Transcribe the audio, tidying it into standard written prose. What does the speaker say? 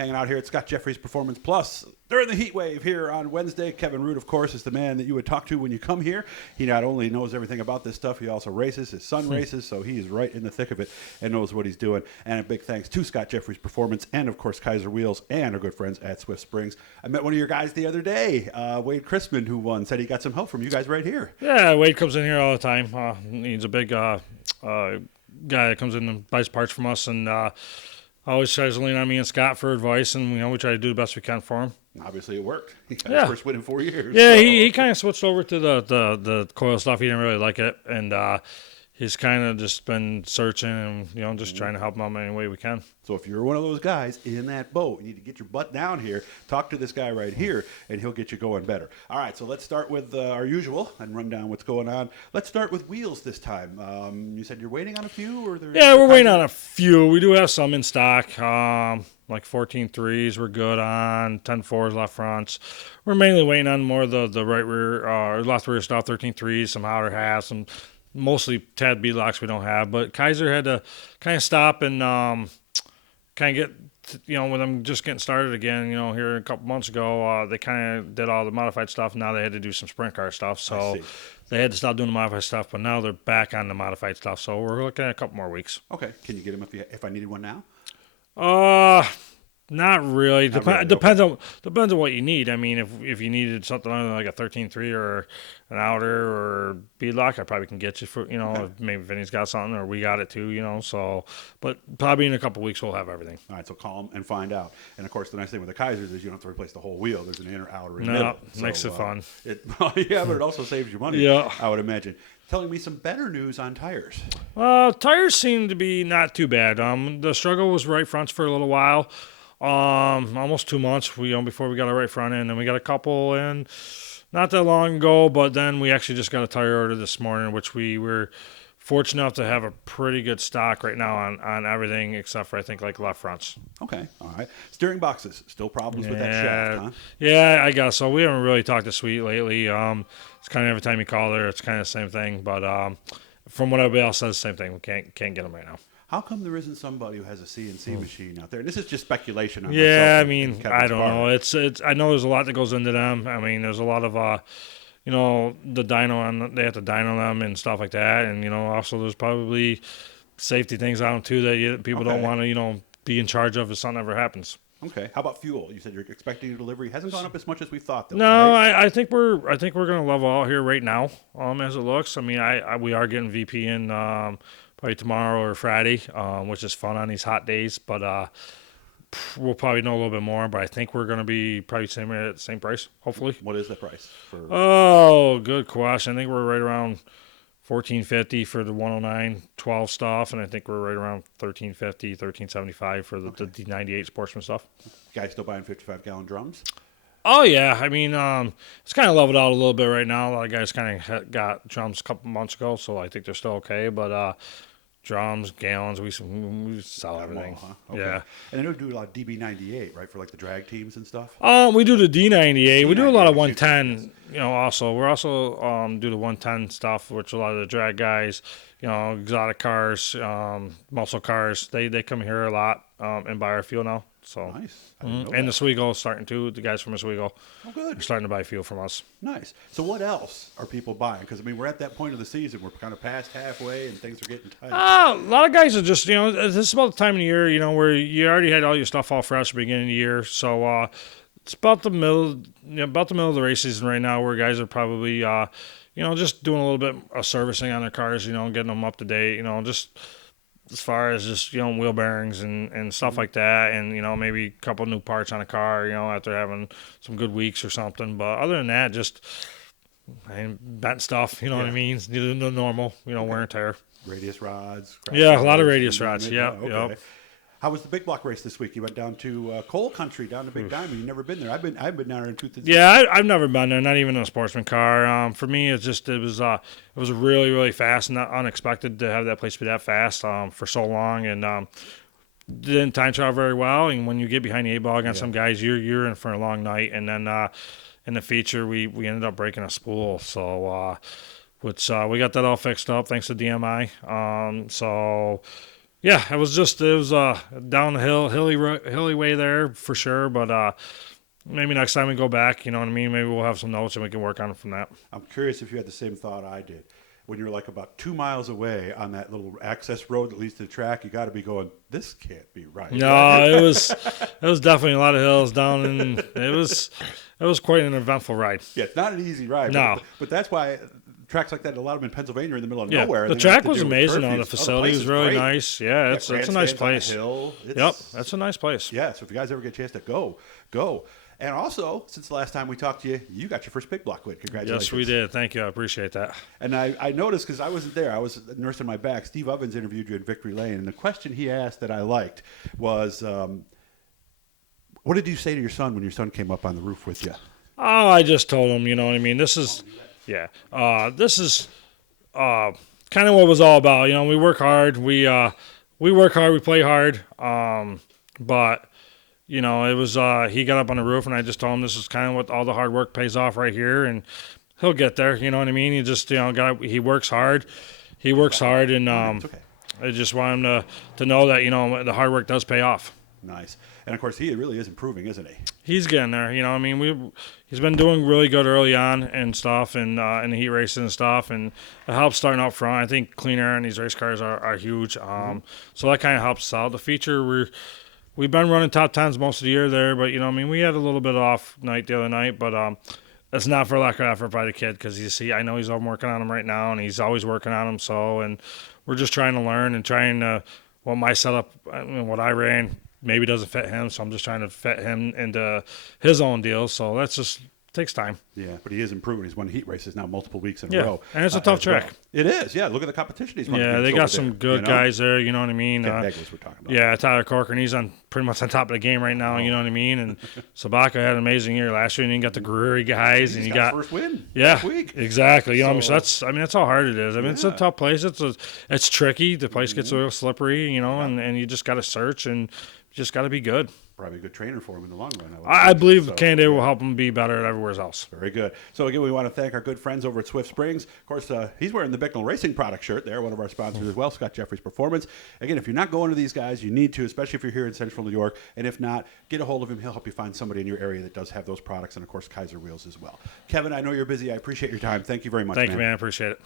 hanging out here at Scott Jeffrey's Performance Plus during the heat wave here on Wednesday. Kevin Root, of course, is the man that you would talk to when you come here. He not only knows everything about this stuff, he also races. His son races, so he is right in the thick of it and knows what he's doing. And a big thanks to Scott Jeffrey's Performance and, of course, Kaiser Wheels and our good friends at Swift Springs. I met one of your guys the other day, Wade Chrisman, who won, said he got some help from you guys right here. Yeah, Wade comes in here all the time. He's a big guy that comes in and buys parts from us, and always tries to lean on me and Scott for advice, and we try to do the best we can for him. Obviously, it worked. He got his first win in 4 years. Yeah, so. he kind of switched over to the coil stuff. He didn't really like it, and he's kind of just been searching and just trying to help him out any way we can. So if you're one of those guys in that boat, you need to get your butt down here, talk to this guy right here, and he'll get you going better. All right, so let's start with our usual and run down what's going on. Let's start with wheels this time. You said you're waiting on a few? Yeah, we're waiting on a few. We do have some in stock. Like 14.3s we're good on, 10.4s left fronts. We're mainly waiting on more of the right rear, or left rear stuff, 13.3s, some outer halves, some mostly Tad beadlocks we don't have. But Kaiser had to kind of stop and kind of get, with them just getting started again, here a couple months ago, they kind of did all the modified stuff. Now they had to do some sprint car stuff. So they had to stop doing the modified stuff, but now they're back on the modified stuff. So we're looking at a couple more weeks. Okay. Can you get them if I needed one now? Not really. Depends on what you need. I mean, if you needed something like a 13.3 or an outer or beadlock, I probably can get you for maybe Vinny's got something or we got it too. So, but probably in a couple weeks we'll have everything. All right, so call them and find out. And of course, the nice thing with the Kaisers is you don't have to replace the whole wheel. There's an inner, outer, and middle. So, makes it fun. Yeah, but it also saves you money. Yeah, I would imagine. Telling me some better news on tires. Tires seem to be not too bad. The struggle was right fronts for a little while. Almost 2 months before we got a right front end, and we got a couple in not that long ago, but then we actually just got a tire order this morning, which we were fortunate enough to have a pretty good stock right now on everything except for I think like left fronts. Okay, all right. Steering boxes, still problems with that shaft, huh? Yeah, I guess so. We haven't really talked to Sweet lately. It's kind of every time you call her, it's kind of the same thing. But from what everybody else says, same thing. We can't get them right now. How come there isn't somebody who has a CNC machine out there? And this is just speculation on myself. Yeah, I don't know. It's. I know there's a lot that goes into them. I mean, there's a lot of the dyno, they have to dyno them and stuff like that. And also there's probably safety things on them too that people don't want to be in charge of if something ever happens. Okay. How about fuel? You said you're expecting your delivery hasn't gone up as much as we thought, though. No, right? I think we're going to level out here right now. As it looks. I mean, we are getting VP in. Probably tomorrow or Friday, which is fun on these hot days. But we'll probably know a little bit more. But I think we're going to be probably at the same price, hopefully. What is the price? Good question. I think we're right around $14.50 for the 109/12 stuff, and I think we're right around $13.50, $13.75 for the D98 Sportsman stuff. You guys still buying 55-gallon drums? Oh, yeah. I mean, it's kind of leveled out a little bit right now. A lot of guys kind of got drums a couple months ago, so I think they're still okay. But drums, gallons, we sell everything. All, huh? Okay. Yeah. And I know we do a lot of DB98, right, for like the drag teams and stuff? We do the D98. We do a lot of 110, also. We're also do the 110 stuff, which a lot of the drag guys, exotic cars, muscle cars, they come here a lot and buy our fuel now. So nice. And the Oswego is starting too. The guys from Oswego are starting to buy fuel from us. Nice. So what else are people buying? Because, we're at that point of the season. We're kind of past halfway and things are getting tight. A lot of guys are just, this is about the time of the year, where you already had all your stuff all fresh at the beginning of the year. So it's about the middle of the race season right now where guys are probably, just doing a little bit of servicing on their cars, getting them up to date, just as far as just, wheel bearings and stuff like that, and, maybe a couple new parts on a car, after having some good weeks or something. But other than that, just bent stuff, what I mean? The normal, wear and tear. Radius rods. Yeah, a lot of radius rods, yeah. Okay. Yep. How was the big block race this week? You went down to Coal Country, down to Big Diamond. You've never been there. I've been down there in 2000. Yeah, I've never been there. Not even in a sportsman car. For me, it was really, really fast and unexpected to have that place be that fast for so long, and didn't time trial very well. And when you get behind the 8-ball against some guys, you're in for a long night. And then in the feature, we ended up breaking a spool. So which we got that all fixed up thanks to DMI. So Yeah, it was down the hill, hilly way there for sure. But maybe next time we go back, you know what I mean. Maybe we'll have some notes and we can work on it from that. I'm curious if you had the same thought I did. When you're like about 2 miles away on that little access road that leads to the track, you got to be going, this can't be right. No, it was definitely a lot of hills down, and it was quite an eventful ride. Yeah, it's not an easy ride. No. But that's why tracks like that, a lot of them in Pennsylvania are in the middle of Yeah, nowhere. the track was amazing. The facility was really great. nice. Yeah, it's a nice place. Yep, that's a nice place. Yeah, so if you guys ever get a chance to go. And also, since the last time we talked to you, you got your first big block win. Congratulations. Yes, we did. Thank you. I appreciate that. And I noticed, because I wasn't there, I was nursing my back. Steve Ovens interviewed you in Victory Lane, and the question he asked that I liked was, what did you say to your son when your son came up on the roof with you? Oh, I just told him, you know what I mean? This is kind of what it was all about. You know, we work hard. We work hard. We play hard. But you know, it was he got up on the roof, and I just told him this is kind of what all the hard work pays off right here, and he'll get there. You know what I mean? He just he works hard. He works hard, and I just want him to know that, you know, the hard work does pay off. Nice. And of course, he really is improving, isn't he? He's getting there. You know, I mean, he's been doing really good early on and stuff, and in the heat races and stuff, and it helps starting out front. I think clean air in these race cars are huge. So that kind of helps us out. The feature, we've been running top tens most of the year there, but, you know, I mean, we had a little bit off night the other night, but it's not for lack of effort by the kid, because I know he's working on them right now, and he's always working on them. So, and we're just trying to learn and trying to, well, my setup, what I ran maybe doesn't fit him, so I'm just trying to fit him into his own deal. So that's just takes time. Yeah, but he is improving. He's won heat races now multiple weeks in a row. And it's a tough track. Well. It is, yeah. Look at the competition he's running. Yeah, they got some good guys there, you know what I mean? Douglas we're talking about. Yeah, Tyler Corcoran, he's pretty much on top of the game right now, you know what I mean? And Sabaka had an amazing year last year, and you got the Guerreri guys, and you got first win last week. Exactly. You know, so that's how hard it is. I mean, it's a tough place. It's tricky. The place gets a little slippery, you know, and you just got to search, and you just got to be good. Probably a good trainer for him in the long run. I believe Canada will help him be better at everywhere else. Very good. So, again, we want to thank our good friends over at Swift Springs. Of course, he's wearing the Bicknell Racing product shirt there, one of our sponsors as well, Scott Jeffries Performance. Again, if you're not going to these guys, you need to, especially if you're here in Central New York. And if not, get a hold of him. He'll help you find somebody in your area that does have those products, and, of course, Kaiser Wheels as well. Kevin, I know you're busy. I appreciate your time. Thank you very much, Thank you, man. I appreciate it.